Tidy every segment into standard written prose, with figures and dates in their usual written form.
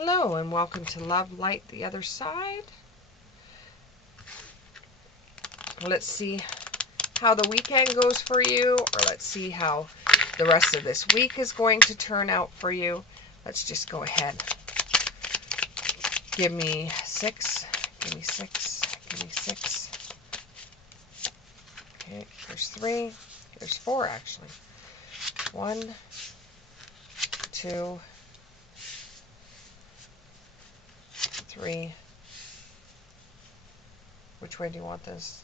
Hello and welcome to Love Light the Other Side. Let's see how the weekend goes for you, or let's see how the rest of this week is going to turn out for you. Let's just go ahead. Give me six. Give me six. Give me six. Okay, there's three. There's four actually. 1, 2, 3. Which way do you want this?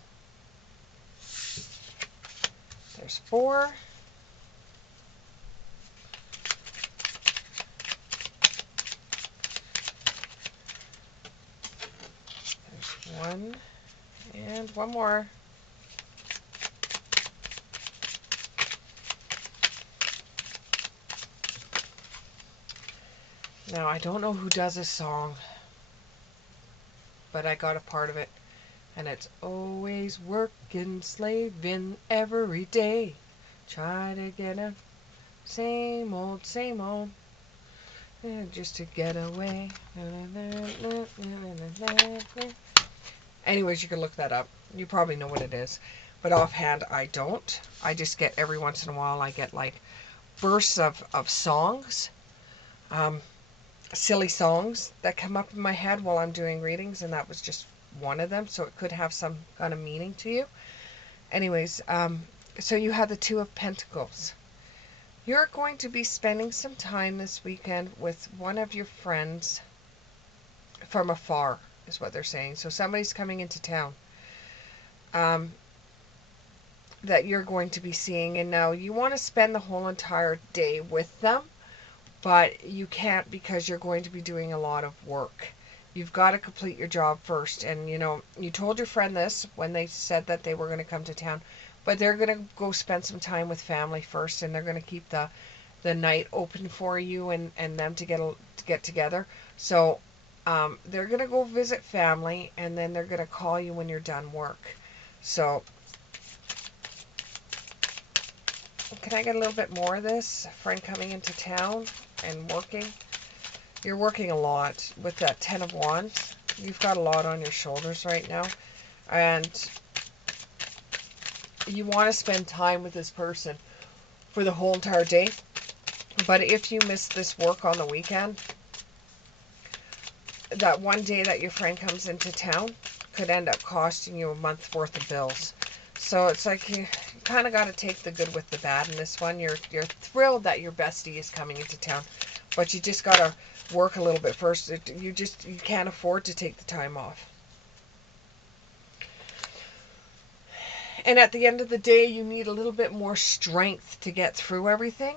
There's 4. There's 1. And one more. Now, I don't know who does this song, but I got a part of it. And it's always working, slaving every day. Try to get a same old, just to get away. Anyways, you can look that up. You probably know what it is. But offhand, I don't. I just get every once in a while, I get like bursts of songs. Silly songs that come up in my head while I'm doing readings, and that was just one of them, so it could have some kind of meaning to you. Anyways, so you have the Two of Pentacles. You're going to be spending some time this weekend with one of your friends from afar, is what they're saying. So somebody's coming into town that you're going to be seeing, and now you want to spend the whole entire day with them, but you can't because you're going to be doing a lot of work. You've got to complete your job first. And, you know, you told your friend this when they said that they were going to come to town, but they're going to go spend some time with family first, and they're going to keep the night open for you and them to get together. So they're going to go visit family, and then they're going to call you when you're done work. So can I get a little bit more of this? Friend coming into town and working. You're working a lot with that Ten of Wands. You've got a lot on your shoulders right now. And you want to spend time with this person for the whole entire day. But if you miss this work on the weekend, that one day that your friend comes into town could end up costing you a month's worth of bills. So it's like you kind of got to take the good with the bad in this one. You're thrilled that your bestie is coming into town, but you just got to work a little bit first. You can't afford to take the time off. And at the end of the day, you need a little bit more strength to get through everything.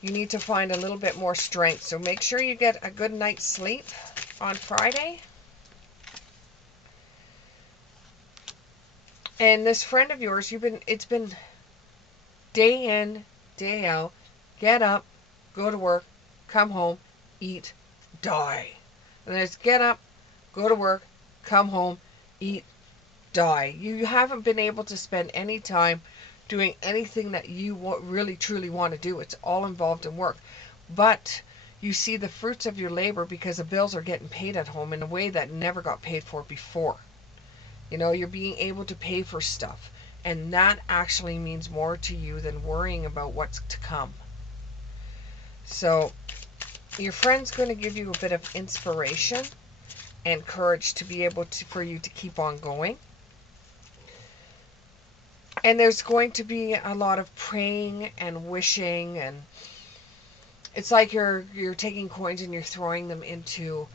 You need to find a little bit more strength. So make sure you get a good night's sleep on Friday. And this friend of yours, it's been day in, day out, get up, go to work, come home, eat, die. And then it's get up, go to work, come home, eat, die. You haven't been able to spend any time doing anything that you really truly want to do. It's all involved in work. But you see the fruits of your labor because the bills are getting paid at home in a way that never got paid for before. You know, you're being able to pay for stuff. And that actually means more to you than worrying about what's to come. So your friend's going to give you a bit of inspiration and courage to be able to, for you to keep on going. And there's going to be a lot of praying and wishing, and it's like you're taking coins and you're throwing them into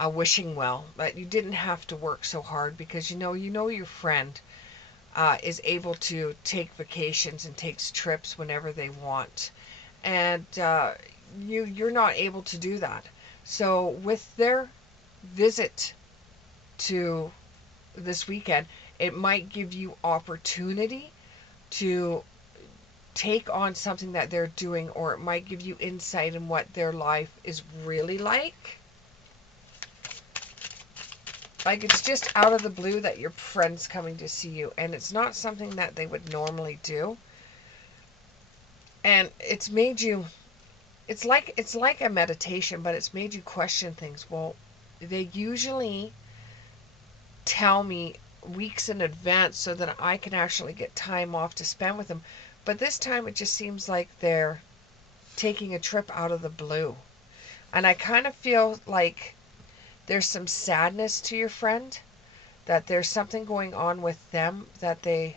a wishing well. But you didn't have to work so hard because you know your friend is able to take vacations and takes trips whenever they want, and you're not able to do that. So with their visit to this weekend, it might give you opportunity to take on something that they're doing, or it might give you insight in what their life is really like. Like, it's just out of the blue that your friend's coming to see you, and it's not something that they would normally do. And it's made you it's like a meditation, but it's made you question things. Well, they usually tell me weeks in advance so that I can actually get time off to spend with them. But this time it just seems like they're taking a trip out of the blue. And I kind of feel like there's some sadness to your friend, that there's something going on with them that they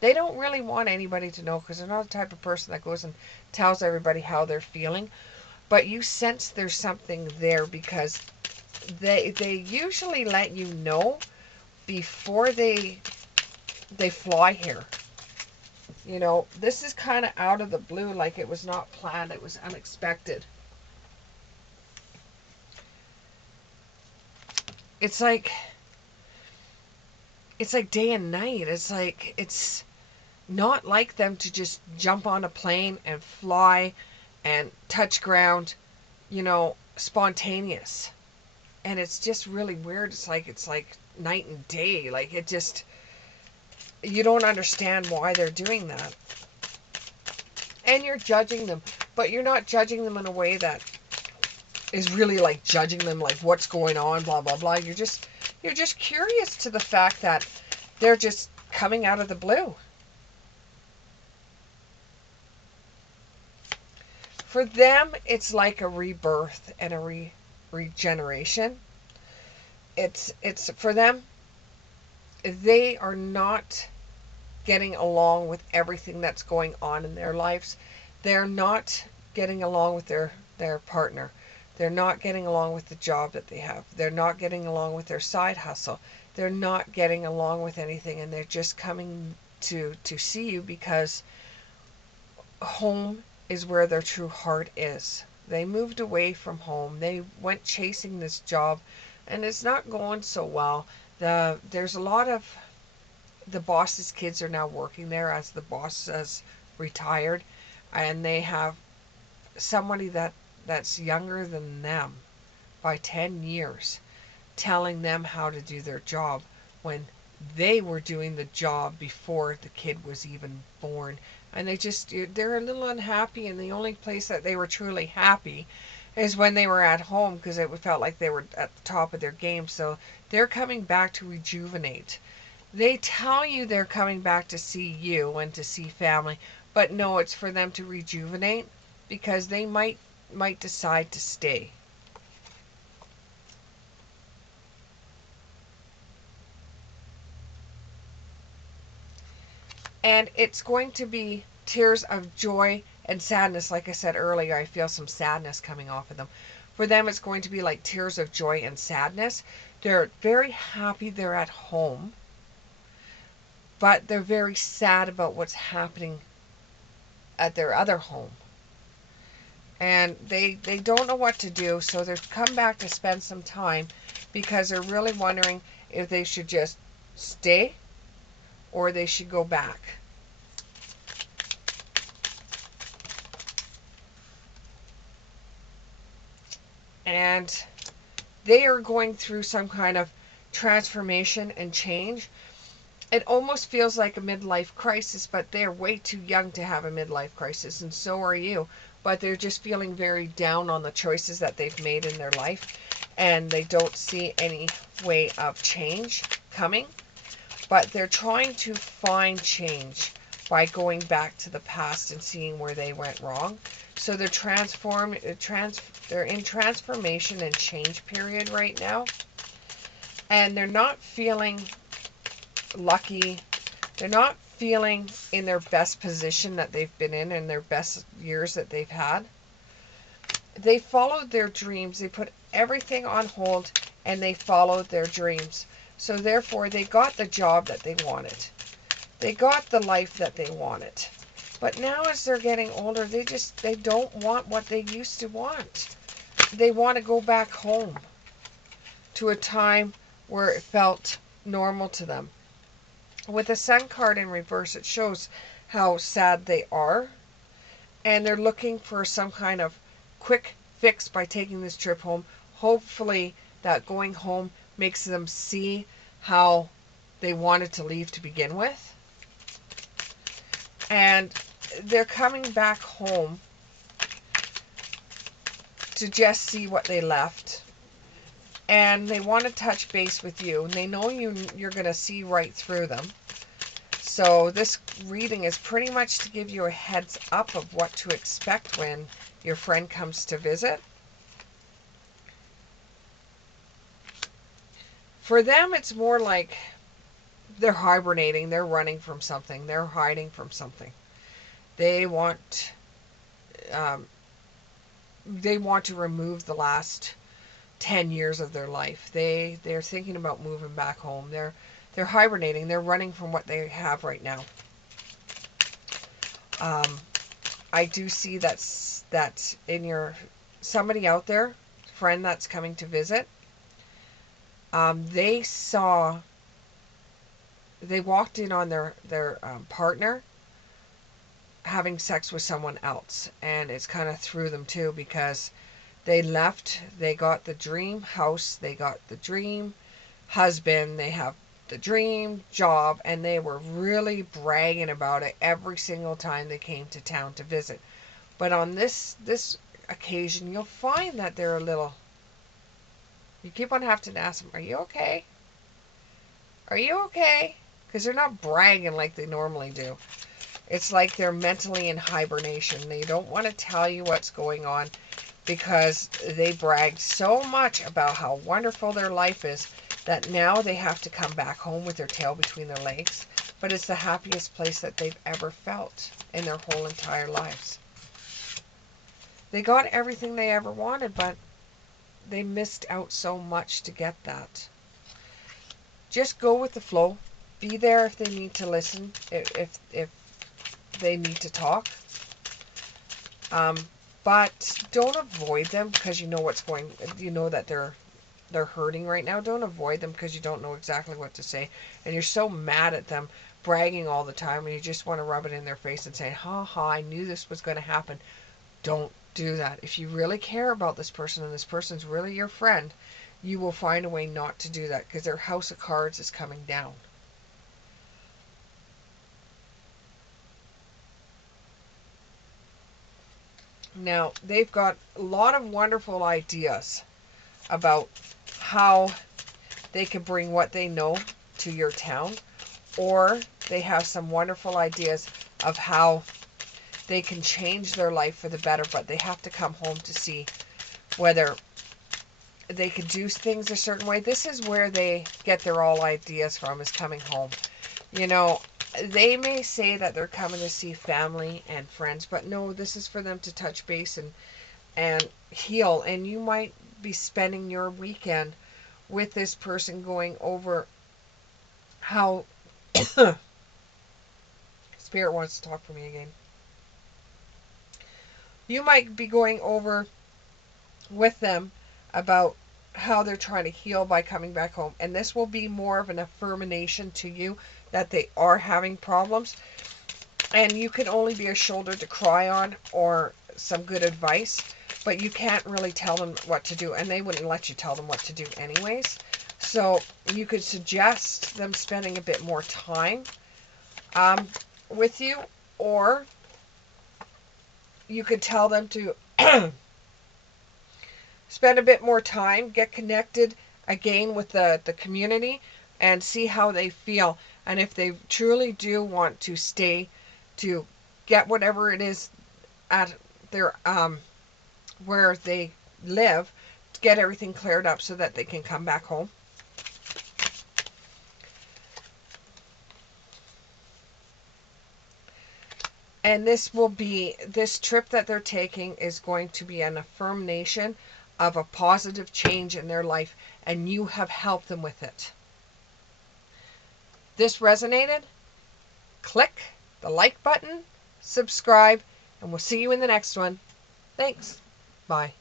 don't really want anybody to know, because they're not the type of person that goes and tells everybody how they're feeling. But you sense there's something there, because they usually let you know before they fly here. You know, this is kind of out of the blue, like it was not planned, it was unexpected. It's like day and night. It's not like them to just jump on a plane and fly and touch ground, you know, spontaneous. And it's just really weird. It's like night and day. Like, it just, you don't understand why they're doing that. And you're judging them, but you're not judging them in a way that is really like judging them, like what's going on, blah blah blah. You're just curious to the fact that they're just coming out of the blue. For them, it's like a rebirth and a regeneration. It's for them, they are not getting along with everything that's going on in their lives. They're not getting along with their partner. They're not getting along with the job that they have. They're not getting along with their side hustle. They're not getting along with anything, and they're just coming to see you because home is where their true heart is. They moved away from home. They went chasing this job, and it's not going so well. There's a lot of the boss's kids are now working there, as the boss has retired, and they have somebody that's younger than them by 10 years telling them how to do their job, when they were doing the job before the kid was even born. And they're a little unhappy, and the only place that they were truly happy is when they were at home, because it felt like they were at the top of their game. So they're coming back to rejuvenate. They tell you they're coming back to see you and to see family, but no, it's for them to rejuvenate, because they might decide to stay. And it's going to be tears of joy and sadness. Like I said earlier, I feel some sadness coming off of them. For them, it's going to be like tears of joy and sadness. They're very happy they're at home, but they're very sad about what's happening at their other home. And they don't know what to do, so they've come back to spend some time, because they're really wondering if they should just stay or they should go back. And they are going through some kind of transformation and change. It almost feels like a midlife crisis, but they're way too young to have a midlife crisis, and so are you. But they're just feeling very down on the choices that they've made in their life, and they don't see any way of change coming. But they're trying to find change by going back to the past and seeing where they went wrong. So they're they're in transformation and change period right now. And they're not feeling lucky. They're not feeling in their best position that they've been in their best years that they've had. They followed their dreams. They put everything on hold, and they followed their dreams. So therefore, they got the job that they wanted. They got the life that they wanted. But now, as they're getting older, they don't want what they used to want. They want to go back home to a time where it felt normal to them. With the Sun card in reverse, it shows how sad they are, and they're looking for some kind of quick fix by taking this trip home. Hopefully that going home makes them see how they wanted to leave to begin with. And they're coming back home to just see what they left. And they want to touch base with you. And they know you're going to see right through them. So this reading is pretty much to give you a heads up of what to expect when your friend comes to visit. For them, it's more like they're hibernating. They're running from something. They're hiding from something. They want to remove the last 10 years of their life. They're thinking about moving back home. They're hibernating. They're running from what they have right now. I do see that in your somebody out there, friend that's coming to visit. They walked in on their partner having sex with someone else, and it's kind of threw them too, because they left. They got the dream house, they got the dream husband, they have the dream job, and they were really bragging about it every single time they came to town to visit. But on this occasion, you'll find that they're a little, you keep on having to ask them, are you okay? Are you okay? Because they're not bragging like they normally do. It's like they're mentally in hibernation. They don't want to tell you what's going on because they bragged so much about how wonderful their life is that now they have to come back home with their tail between their legs. But it's the happiest place that they've ever felt in their whole entire lives. They got everything they ever wanted, but they missed out so much to get that. Just go with the flow. Be there if they need to listen, if they need to talk. But don't avoid them because you know that they're hurting right now. Don't avoid them because you don't know exactly what to say. And you're so mad at them bragging all the time, and you just want to rub it in their face and say, ha ha, I knew this was going to happen. Don't do that. If you really care about this person and this person's really your friend, you will find a way not to do that, because their house of cards is coming down. Now, they've got a lot of wonderful ideas about how they can bring what they know to your town, or they have some wonderful ideas of how they can change their life for the better, but they have to come home to see whether they could do things a certain way. This is where they get their all ideas from, is coming home. You know, they may say that they're coming to see family and friends, but no, this is for them to touch base and heal. And you might be spending your weekend with this person going over how Spirit wants to talk for me again. You might be going over with them about how they're trying to heal by coming back home. And this will be more of an affirmation to you that they are having problems. And you can only be a shoulder to cry on or some good advice, but you can't really tell them what to do. And they wouldn't let you tell them what to do anyways. So you could suggest them spending a bit more time with you, or you could tell them to spend a bit more time, get connected again with the community, and see how they feel. And if they truly do want to stay to get whatever it is at their where they live, to get everything cleared up so that they can come back home. And this trip that they're taking is going to be an affirmation of a positive change in their life, and you have helped them with it. This resonated? Click the like button, subscribe, and we'll see you in the next one. Thanks. Bye.